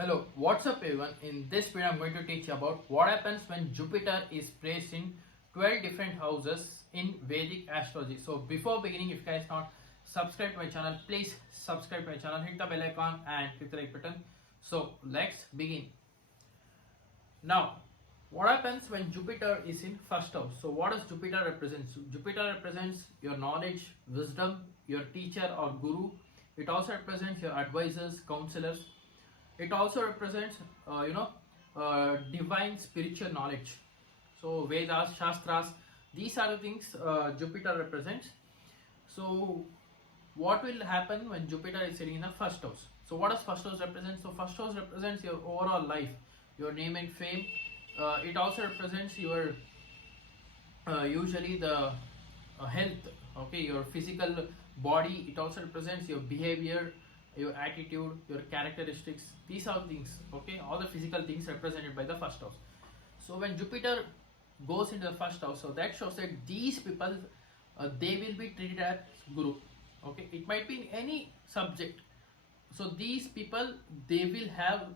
Hello, what's up everyone? In this video I'm going to teach you about what happens when Jupiter is placed in 12 different houses in Vedic astrology. So before beginning, if you guys not subscribe to my channel, please subscribe to my channel, hit the bell icon and click the like button. So let's begin. Now, what happens when Jupiter is in first house? So what does Jupiter represent? So Jupiter represents your knowledge, wisdom, your teacher or guru. It also represents your advisors, counselors. It also represents divine spiritual knowledge. So Vedas, Shastras, these are the things Jupiter represents. So what will happen when Jupiter is sitting in the first house? So what does first house represent? So first house represents your overall life, your name and fame. It also represents your usually the health, okay, your physical body. It also represents your behavior, your attitude, your characteristics. These are things, okay, all the physical things represented by the first house. So when Jupiter goes into the first house, so that shows that these people they will be treated as guru, okay. It might be in any subject. So these people, they will have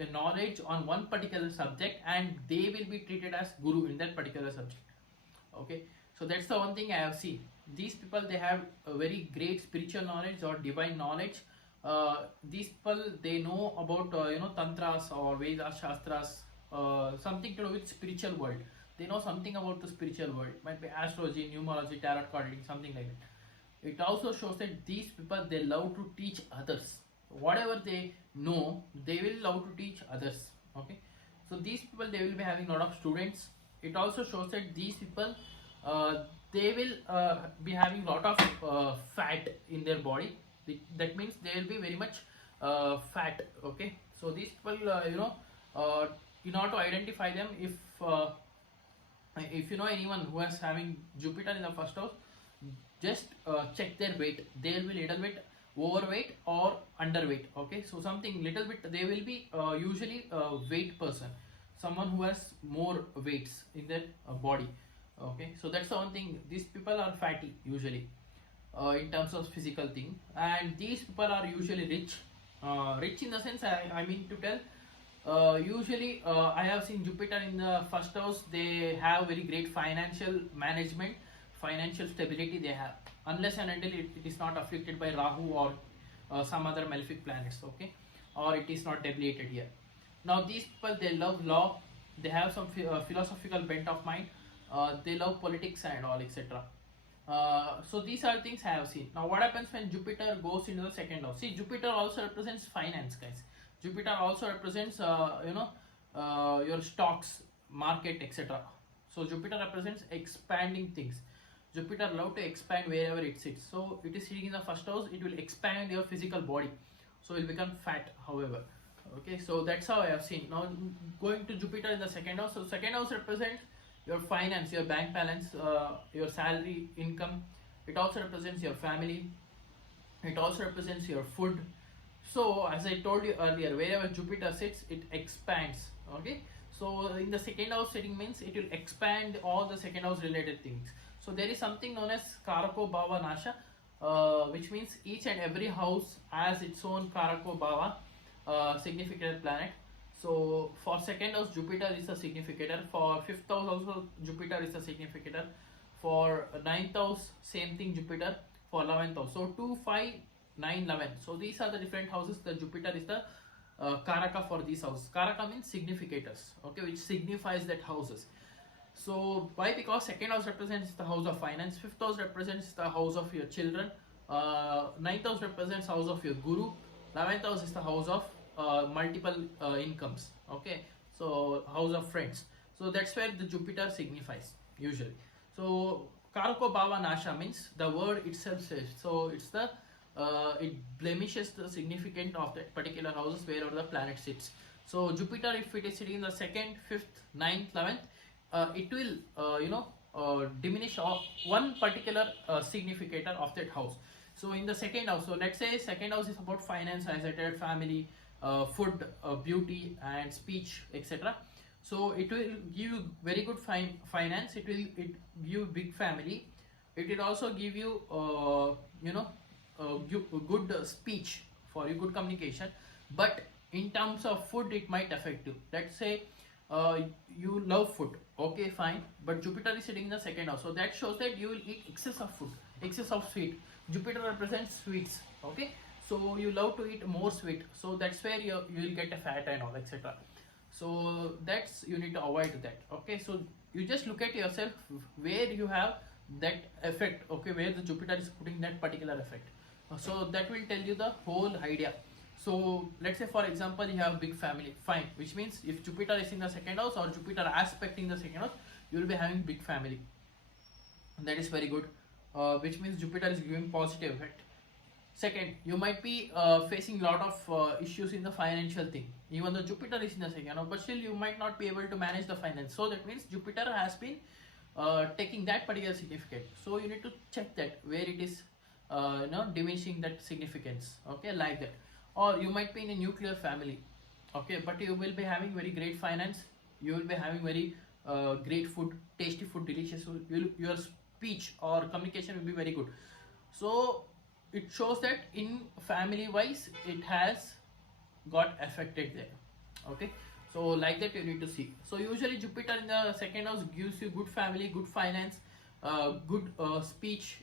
a knowledge on one particular subject and they will be treated as guru in that particular subject, okay. So that's the one thing I have seen. These people, they have a very great spiritual knowledge or divine knowledge. These people, they know about tantras or Vedas, Shastras, something to do with spiritual world. They know something about the spiritual world. Might be astrology, numerology, tarot card reading, something like that. It also shows that these people, they love to teach others. Whatever they know, they will love to teach others, okay. So these people, they will be having a lot of students. It also shows that these people, they will be having a lot of fat in their body. That means they will be very much fat, okay. So these people, in order to identify them, if you know anyone who is having Jupiter in the first house, just check their weight. They will be little bit overweight or underweight, okay. So something little bit, they will be usually a weight person, someone who has more weights in their body, okay. So that's the one thing. These people are fatty usually, in terms of physical thing, and these people are usually rich. Rich in the sense, I mean to tell, usually I have seen Jupiter in the first house. They have very great financial management, financial stability they have, unless and until it is not afflicted by Rahu or some other malefic planets, okay, or it is not debilitated here. Now these people, they love law. They have some philosophical bent of mind. They love politics and all, etc. So these are things I have seen. Now what happens when Jupiter goes into the second house? See, Jupiter also represents finance, guys. Jupiter also represents your stocks, market, etc. So Jupiter represents expanding things. Jupiter love to expand wherever it sits. So it is sitting in the first house, it will expand your physical body. So it will become fat, however. Okay, so that's how I have seen. Now going to Jupiter in the second house. So second house represents your finance, your bank balance, your salary, income. It also represents your family. It also represents your food. So as I told you earlier, wherever Jupiter sits, it expands, okay. So in the second house sitting means it will expand all the second house related things. So there is something known as Karako Bhava Nasha, which means each and every house has its own Karako Bhava significant planet. So for second house, Jupiter is a significator. For fifth house also, Jupiter is a significator. For ninth house, same thing, Jupiter. For 11th house, so 2, 5, 9, 11. So these are the different houses. The Jupiter is the Karaka for these houses. Karaka means significators, okay, which signifies that houses. So why? Because second house represents the house of finance. Fifth house represents the house of your children. Ninth house represents house of your guru. 11th house is the house of multiple incomes, okay. So house of friends. So that's where the Jupiter signifies usually. So Karako Bhava Nasha means the word itself says. So it's the it blemishes the significance of that particular houses wherever the planet sits. So Jupiter, if it is sitting in the second, fifth, ninth, 11th, it will diminish one particular significator of that house. So in the second house, so let's say second house is about finance, as I said, family, food, beauty and speech, etc. So it will give you very good finance. It give you big family. It will also give you good speech for you, good communication. But In terms of food, it might affect you. Let's say you love food, okay, fine, but Jupiter is sitting in the second house, so that shows that you will eat excess of food, excess of sweet. Jupiter represents sweets, okay, so you love to eat more sweet, so that's where you will get a fat and all, etc. So that's, you need to avoid that, okay. So you just look at yourself where you have that effect, okay, where the Jupiter is putting that particular effect. So that will tell you the whole idea. So let's say for example you have big family, fine, which means if Jupiter is in the second house or Jupiter aspecting the second house, you will be having big family. That is very good, which means Jupiter is giving positive effect. Second, you might be facing a lot of issues in the financial thing, even though Jupiter is in the second house, but still you might not be able to manage the finance. So that means Jupiter has been taking that particular significance. So you need to check that where it is diminishing that significance, okay, like that. Or you might be in a nuclear family, okay, but you will be having very great finance, you will be having very great food, tasty food, delicious food. Your speech or communication will be very good. So it shows that in family wise it has got affected there, okay. So like that you need to see. So usually Jupiter in the second house gives you good family, good finance, good speech.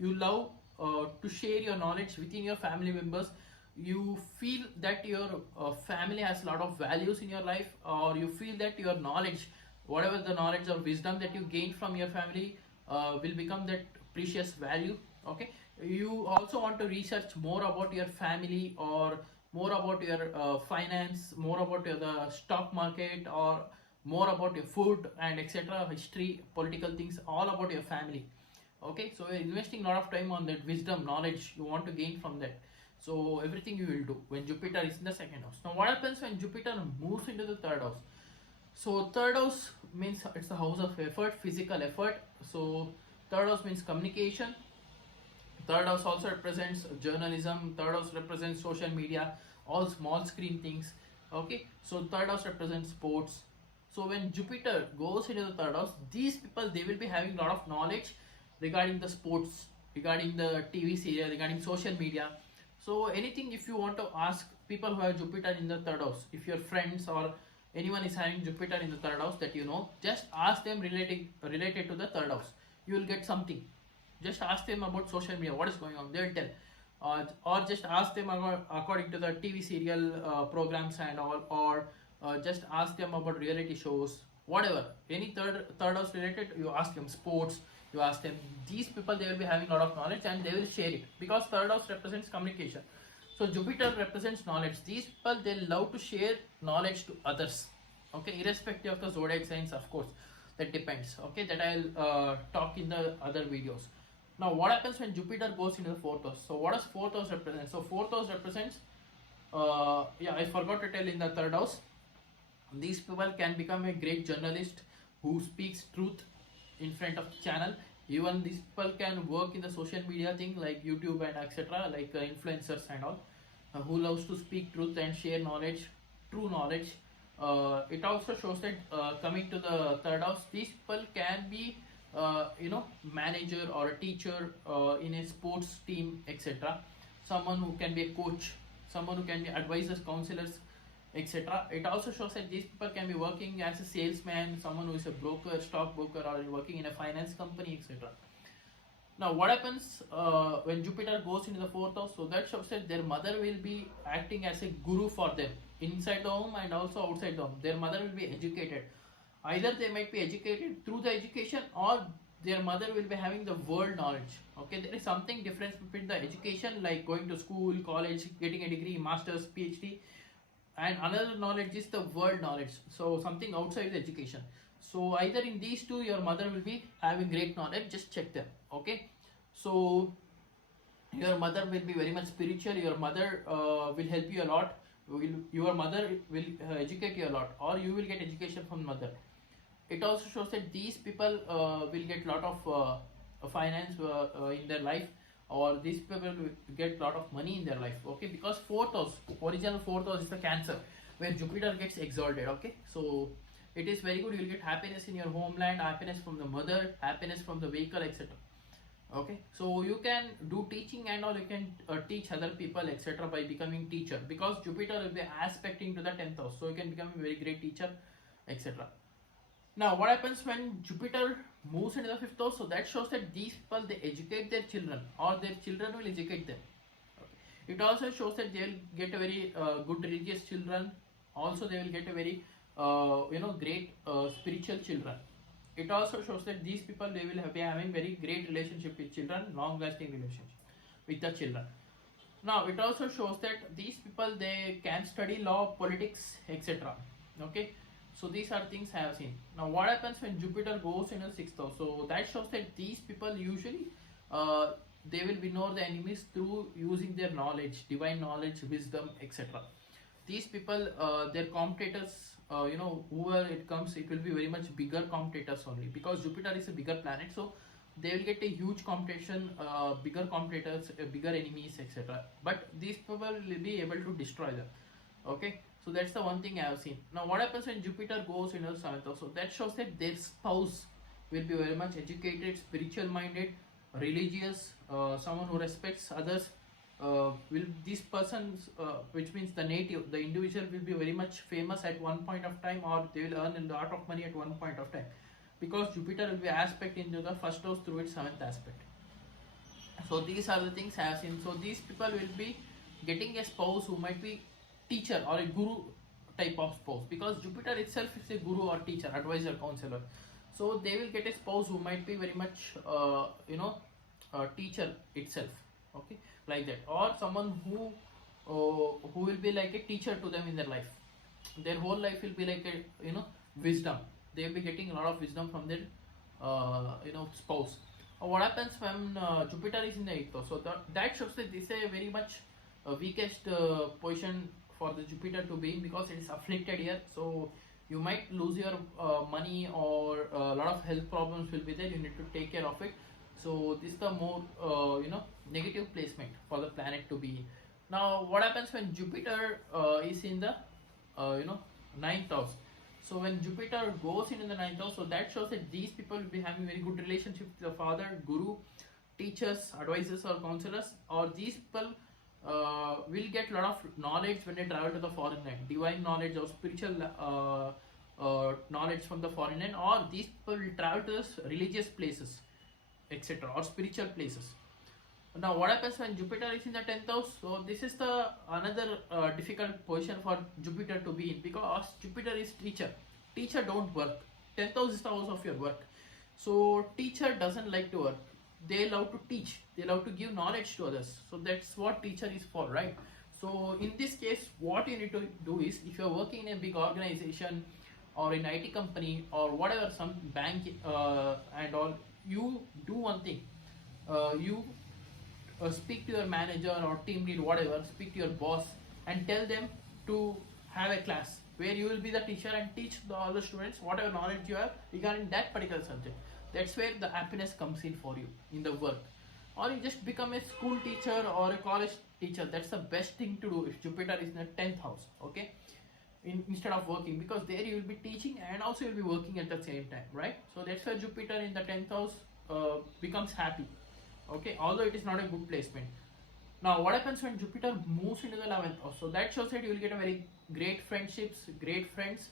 You love to share your knowledge within your family members. You feel that your family has a lot of values in your life, or you feel that your knowledge, whatever the knowledge or wisdom that you gain from your family, will become that precious value, okay. You also want to research more about your family, or more about your finance, more about the stock market, or more about your food and etc, history, political things, all about your family, okay. So you're investing a lot of time on that wisdom, knowledge you want to gain from that. So everything you will do when Jupiter is in the second house. Now what happens when Jupiter moves into the third house? So third house means it's the house of effort, physical effort. So third house means communication. Third house also represents journalism. Third house represents social media, all small screen things, okay. So third house represents sports. So when Jupiter goes into the third house, these people, they will be having a lot of knowledge regarding the sports, regarding the TV serial, regarding social media. So anything, if you want to ask people who have Jupiter in the third house, if your friends or anyone is having Jupiter in the third house that you know, just ask them related to the third house. You will get something. Just ask them about social media, what is going on, they will tell. Or just ask them about, according to the TV serial programs and all, or just ask them about reality shows, whatever. Any third house related, you ask them. Sports, you ask them. These people, they will be having a lot of knowledge and they will share it, because third house represents communication. So Jupiter represents knowledge. These people, they love to share knowledge to others, okay, irrespective of the zodiac signs, of course, that depends, okay, that I'll talk in the other videos. Now what happens when Jupiter goes into the fourth house? So what does fourth house represent? So fourth house represents I forgot to tell in the third house, these people can become a great journalist who speaks truth in front of the channel. Even these people can work in the social media thing like YouTube and etc, like influencers and all, who loves to speak truth and share knowledge, true knowledge. It also shows that coming to the third house, these people can be manager or a teacher in a sports team, etc. Someone who can be a coach, someone who can be advisors, counselors, etc. It also shows that these people can be working as a salesman, someone who is a broker, stock broker, or working in a finance company, etc. Now what happens when Jupiter goes into the fourth house? So that shows that their mother will be acting as a guru for them inside the home and also outside the home. Their mother will be educated. Either they might be educated through the education, or their mother will be having the world knowledge, okay. There is something difference between the education, like going to school, college, getting a degree, masters, PhD, and another knowledge is the world knowledge, so something outside the education. So either in these two, your mother will be having great knowledge, just check them, okay. So your mother will be very much spiritual, your mother will help you a lot, your mother will educate you a lot, or you will get education from mother. It also shows that these people will get lot of finance in their life, or these people will get lot of money in their life, okay, because fourth house, original fourth house is the Cancer, where Jupiter gets exalted, okay. So it is very good. You will get happiness in your homeland, happiness from the mother, happiness from the vehicle, etc. Okay, so you can do teaching and all, you can teach other people etc by becoming teacher, because Jupiter will be aspecting to the 10th house, so you can become a very great teacher etc. Now what happens when Jupiter moves into the 5th house? So that shows that these people, they educate their children, or their children will educate them. Okay. It also shows that they will get a very good religious children, also they will get a very great spiritual children. It also shows that these people, they will be having very great relationship with children, long lasting relationship with the children. Now it also shows that these people, they can study law, politics etc. Okay, so these are things I have seen. Now what happens when Jupiter goes in a 6th house? So that shows that these people usually they will ignore the enemies through using their knowledge, divine knowledge, wisdom etc. These people, their competitors, whoever it comes, it will be very much bigger competitors only, because Jupiter is a bigger planet, so they will get a huge competition, bigger competitors, bigger enemies etc. But these people will be able to destroy them. Okay, so that's the one thing I have seen. Now what happens when Jupiter goes in a 7th house? So that shows that their spouse will be very much educated, spiritual minded, religious, someone who respects others. Will these persons, which means the individual will be very much famous at one point of time, or they will earn a lot of money at one point of time, because Jupiter will be aspect into the 1st house through its 7th aspect. So these are the things I have seen. So these people will be getting a spouse who might be teacher or a guru type of spouse, because Jupiter itself is a guru or teacher, advisor, counselor. So they will get a spouse who might be very much teacher itself. Okay, like that, or someone who will be like a teacher to them in their life. Their whole life will be like a wisdom. They will be getting a lot of wisdom from their spouse. What happens when Jupiter is in the 8th house? So that shows that this is a very much weakest position for the Jupiter to be in, because it is afflicted here. So you might lose your money, or a lot of health problems will be there. You need to take care of it. So this is the more negative placement for the planet to be in. Now what happens when Jupiter is in the 9th house? So when Jupiter goes in the 9th house, so that shows that these people will be having very good relationship with the father, guru, teachers, advisors or counselors, or these people will get a lot of knowledge when they travel to the foreign land, divine knowledge or spiritual knowledge from the foreign land, or these people will travel to religious places etc. or spiritual places. Now what happens when Jupiter is in the 10th house? So this is the another difficult position for Jupiter to be in, because Jupiter is teacher. Teacher don't work. 10th house is the house of your work. So teacher doesn't like to work. They love to teach. They love to give knowledge to others. So that's what teacher is for, right? So in this case, what you need to do is, if you are working in a big organization or in IT company or whatever, some bank and all, you do one thing. You speak to your manager or team lead, whatever, speak to your boss and tell them to have a class where you will be the teacher and teach all the students whatever knowledge you have regarding that particular subject. That's where the happiness comes in for you in the work. Or you just become a school teacher or a college teacher. That's the best thing to do if Jupiter is in the 10th house. Okay, instead of working, because there you will be teaching and also you'll be working at the same time, right? So that's why Jupiter in the 10th house becomes happy. Okay, although it is not a good placement. Now what happens when Jupiter moves into the 11th house? So that shows that you will get a very great friendships, great friends,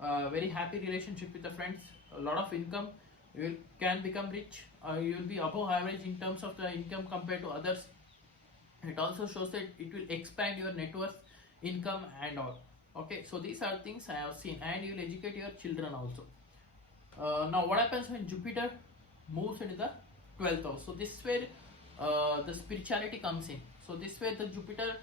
very happy relationship with the friends, a lot of income. You can become rich. You will be above average in terms of the income compared to others. It also shows that it will expand your net worth, income and all. Okay, so these are things I have seen, and you will educate your children also. Now what happens when Jupiter moves into the 12th house? So this is where the spirituality comes in. So this is where the Jupiter,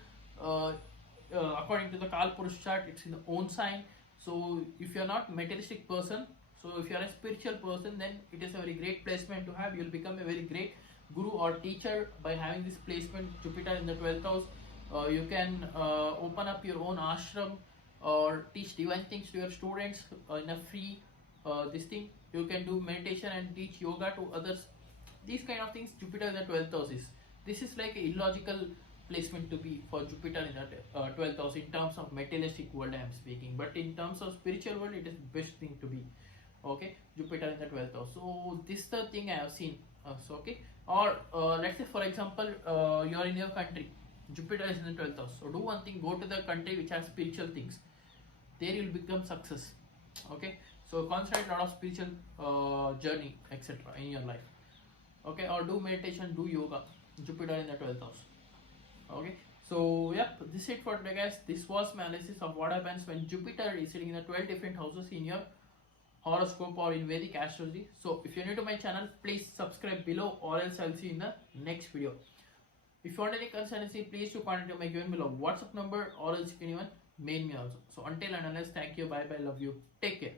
according to the Kalpurush chart, it's in the own sign. So if you are not materialistic person, so if you are a spiritual person, then it is a very great placement to have. You will become a very great guru or teacher by having this placement, Jupiter in the 12th house. You can open up your own ashram or teach divine things to your students in a free this thing. You can do meditation and teach yoga to others. These kind of things Jupiter in the 12th house is. This is like a illogical placement to be for Jupiter in the 12th house in terms of materialistic world I am speaking, but in terms of spiritual world it is best thing to be. Okay, Jupiter in the 12th house. So this is the thing I have seen. So okay, Or let's say for example, you are in your country, Jupiter is in the 12th house. So do one thing, go to the country which has spiritual things. There you will become success. Okay, so concentrate a lot of spiritual journey, etc. in your life. Okay, or do meditation, do yoga. Jupiter in the 12th house. Okay, so yep, this is it for today, guys. This was my analysis of what happens when Jupiter is sitting in the 12 different houses in your horoscope or in Vedic astrology. So if you're new to my channel, please subscribe below, or else I'll see you in the next video. If you want any consultancy, please do contact my given below WhatsApp number, or else you can even mail me also. So until and unless, thank you, bye bye, love you, take care.